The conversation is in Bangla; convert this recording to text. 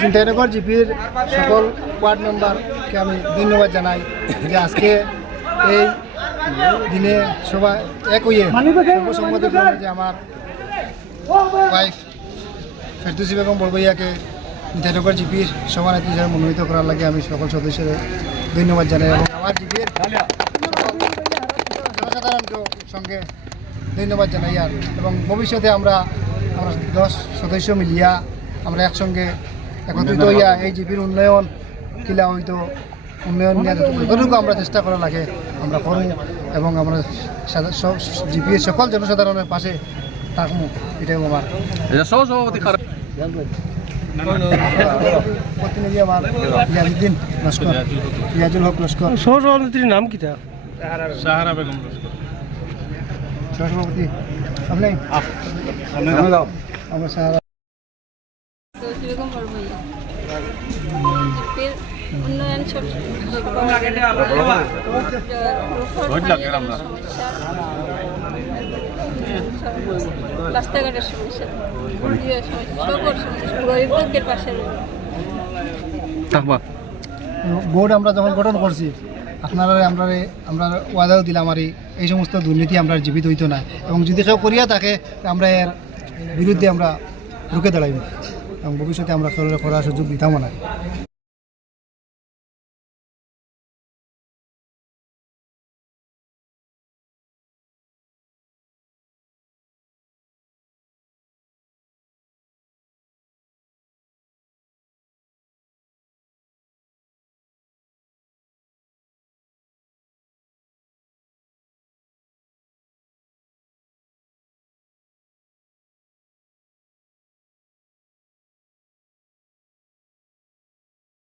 জিন্টানগর জিপির সকল ওয়ার্ড মেম্বারকে আমি ধন্যবাদ জানাই যে আজকে এই দিনে সবাই এক হইয়ে সর্বসম্মতিক্রমে যে আমার ওয়াইফ ফেরদৌসী বেগম বড়বইয়াকে জিন্টানগর জিপির সভানেত্রী হিসেবে মনোনীত করার লাগে আমি সকল সদস্যদের ধন্যবাদ জানাই এবং আমার জিপির জনসাধারণকেও সঙ্গে ধন্যবাদ জানাই আর এবং ভবিষ্যতে আমরা 10 সদস্য মিলিয়া আমরা একসঙ্গে একত্রিত হইয়া এই জিপির উন্নয়ন কিলা হয়তো উন্নয়ন নিয়ে যতটুকু আমরা চেষ্টা করা লাগে আমরা করব এবং আমরা জিপির সকল জনসাধারণের পাশে থাকবো এটাই আমার প্রতিনিধি আমার ইয়াজুদ্দিন লস্কর ইয়াজুল হক লস্কর সহসভাপতির নাম কি তা সাহারা বেগম লস্কর সহসভাপতি আপনি আমরা সাহারা বেগম বড়বইয়া জিপির উন্নয়ন সব রাস্তাঘাটের সমস্যা সকল সমস্যা গরিব লোকের পাশে বোর্ড আমরা যখন গঠন করছি আপনারা আমরা ওয়াদাও দিলাম আর এই সমস্ত দুর্নীতি আমরা জীবিত হইতো না এবং যদি কেউ করিয়া থাকে আমরা এর বিরুদ্ধে আমরা রুখে দাঁড়াইব এবং ভবিষ্যতে আমরা করার সুযোগ দিতাম না।